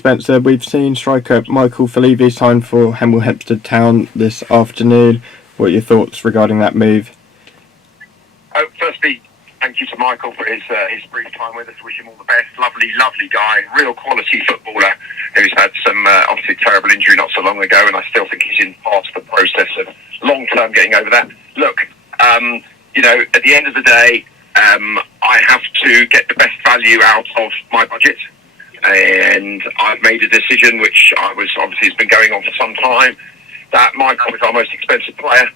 Spencer, we've seen striker Michael Pavey sign for Hemel Hempstead Town this afternoon. What are your thoughts regarding that move? Firstly, thank you to Michael for his brief time with us. Wish him all the best. Lovely guy, real quality footballer who's had some obviously terrible injury not so long ago, and I still think he's in part of the process of long-term getting over that. Look, at the end of the day, I have to get the best value out of my budget. And I've made a decision, which has been going on for some time, that Michael was our most expensive player,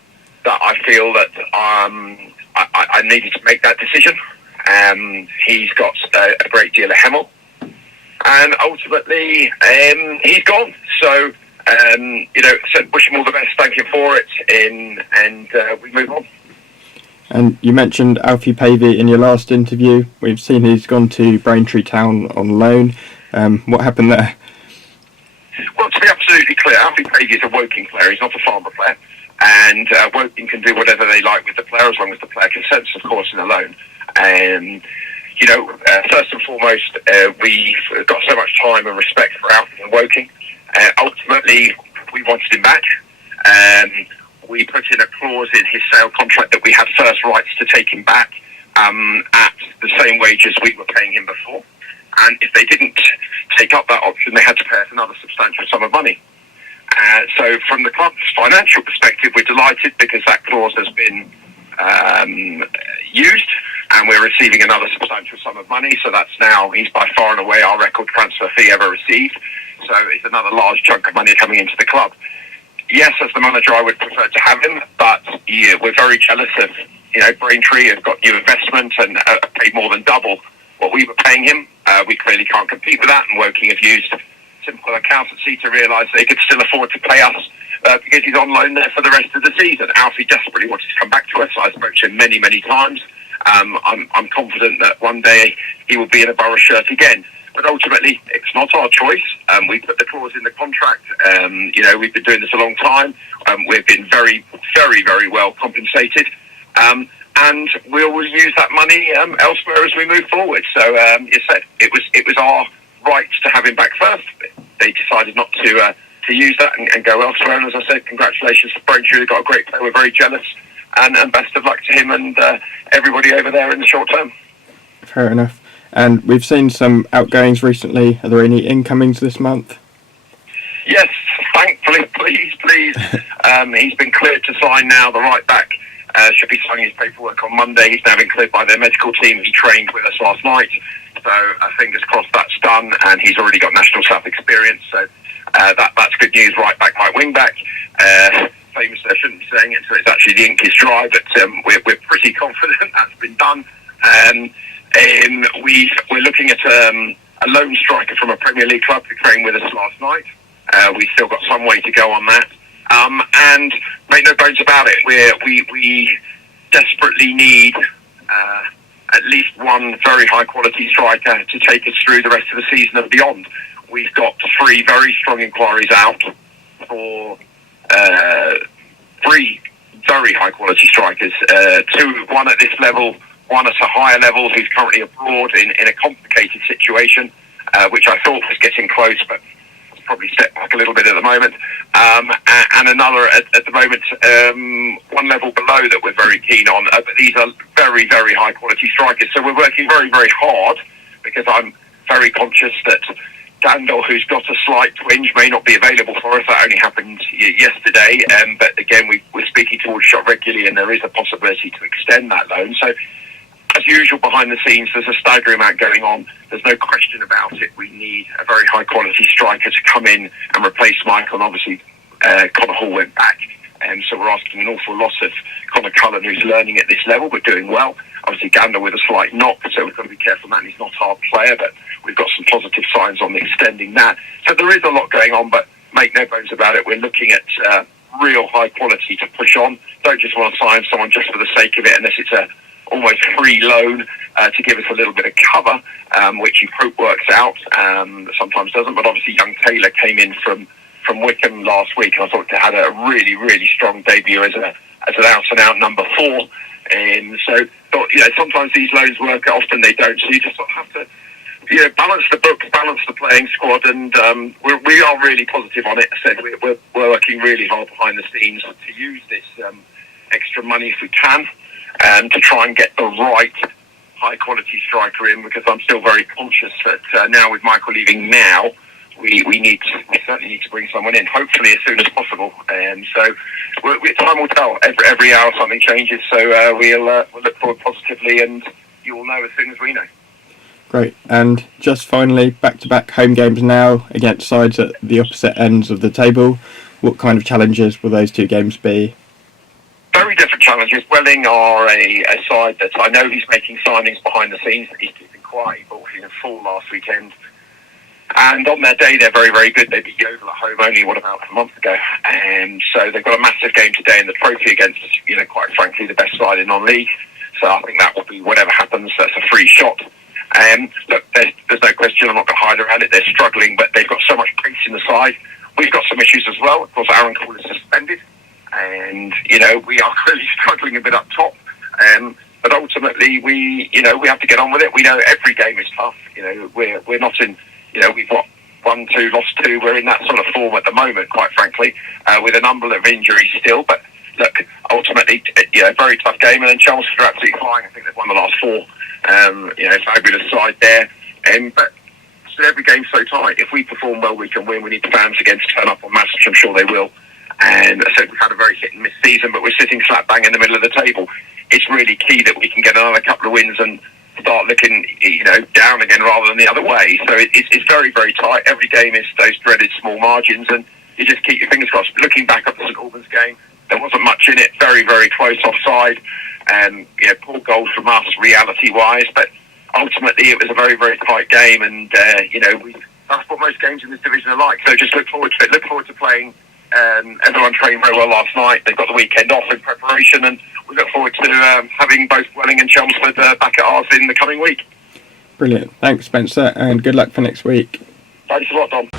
that I feel that I needed to make that decision. He's got a great deal of Hemel, and ultimately he's gone. So, said wish him all the best, thank him for it, and we move on. And you mentioned Alfie Pavey in your last interview. We've seen he's gone to Braintree Town on loan. What happened there? Well, to be absolutely clear, Alfie Pavey is a Woking player. He's not a Farnborough player. And Woking can do whatever they like with the player, as long as the player consents, of course, in a loan. And, first and foremost, we've got so much time and respect for Alfie and Woking. Ultimately, we wanted him back. We put in a clause in his sale contract that we had first rights to take him back at the same wages we were paying him before. And if they didn't take up that option, they had to pay us another substantial sum of money. So from the club's financial perspective, we're delighted because that clause has been used, and we're receiving another substantial sum of money. So he's by far and away our record transfer fee ever received. So it's another large chunk of money coming into the club. Yes, as the manager, I would prefer to have him, but we're very jealous of, Braintree have got new investment and paid more than double what we were paying him. We clearly can't compete with that, and Woking have used simple accountancy to realise they could still afford to pay us because he's on loan there for the rest of the season. Alfie desperately wanted to come back to us. I spoke to him many, many times. I'm confident that one day he will be in a Borough shirt again. But ultimately, it's not our choice. We put the clause in the contract. We've been doing this a long time. We've been very, very, very well compensated. And we will use that money elsewhere as we move forward. So, you said it was our right to have him back first. They decided not to use that and go elsewhere. And as I said, congratulations to Braintree. They've got a great player. We're very jealous. And best of luck to him and everybody over there in the short term. Fair enough. And we've seen some outgoings recently. Are there any incomings this month? Yes, thankfully, please. He's been cleared to sign now. The right back should be signing his paperwork on Monday. He's now been cleared by their medical team. He trained with us last night. So fingers crossed that's done. And he's already got National South experience. So that's good news. Right back, right wing back. Famous, I shouldn't be saying it, so it's actually the ink is dry, but we're pretty confident that's been done. We're looking at a lone striker from a Premier League club who trained with us last night. We've still got some way to go on that. And make no bones about it, we desperately need at least one very high quality striker to take us through the rest of the season and beyond. We've got 3 very strong inquiries out for 3 very high quality strikers. 1 at this level, 1 at a higher level who's currently abroad in a complicated situation, which I thought was getting close, but probably stepped back a little bit at the moment. And another at the moment, 1 level below that we're very keen on. But these are very, very high quality strikers. So we're working very, very hard because I'm very conscious that Gandalf, who's got a slight twinge, may not be available for us. That only happened yesterday. But again, we're speaking to Aldershot regularly, and there is a possibility to extend that loan. So, as usual, behind the scenes, there's a staggering amount going on. There's no question about it. We need a very high quality striker to come in and replace Michael. And obviously, Connor Hall went back. So we're asking an awful lot of Connor Cullen, who's learning at this level, but doing well. Obviously, Gander with a slight knock, so we've got to be careful on that. He's not our player, but we've got some positive signs on extending that. So there is a lot going on, but make no bones about it. We're looking at real high quality to push on. Don't just want to sign someone just for the sake of it, unless it's a almost free loan to give us a little bit of cover, which you hope works out. Sometimes doesn't, but obviously young Taylor came in from Wickham last week, and I thought they had a really, really strong debut as an out-and-out number 4. And so, sometimes these loans work, often they don't. So you just sort of have to balance the books, balance the playing squad, and we are really positive on it. I said we're working really hard behind the scenes to use this extra money if we can, to try and get the right high quality striker in, because I'm still very conscious that now with Michael leaving now, we certainly need to bring someone in, hopefully as soon as possible. And so time will tell. Every hour something changes, so we'll look forward positively, and you will know as soon as we know. Great. And just finally, back-to-back home games now against sides at the opposite ends of the table. What kind of challenges will those two games be? Very different challenges. Welling are a side that I know he's making signings behind the scenes that he's keeping quiet. He bought in full last weekend. And on their day, they're very, very good. They beat Yeovil at home only, about a month ago? And so they've got a massive game today in the trophy against, quite frankly, the best side in non-league. So I think that will be, whatever happens, that's a free shot. Look, there's no question, I'm not going to hide around it. They're struggling, but they've got so much pace in the side. We've got some issues as well. Of course, Aaron Cole is suspended. And, we are really struggling a bit up top. But ultimately, we have to get on with it. We know every game is tough. We're not in... we've got 1-2, lost 2. We're in that sort of form at the moment, quite frankly, with a number of injuries still. But look, ultimately, very tough game. And then Chelmsford are absolutely flying. I think they've won the last 4. Fabulous side there. But so every game's so tight. If we perform well, we can win. We need the fans again to turn up en masse, which I'm sure they will. And I said we've had a very hit and miss season, but we're sitting slap bang in the middle of the table. It's really key that we can get another couple of wins and start looking, down again rather than the other way. So it's very, very tight. Every game is those dreaded small margins, and you just keep your fingers crossed. Looking back at the St Albans game, there wasn't much in it. Very, very close offside. Poor goals from us, reality-wise, but ultimately it was a very, very tight game, and that's what most games in this division are like. So just look forward to it. Look forward to playing. Everyone trained very well last night. They've got the weekend off in preparation, and we look forward to having both Welling and Chelmsford back at ours in the coming week. Brilliant. Thanks, Spencer, and good luck for next week. Thanks a lot, Dom.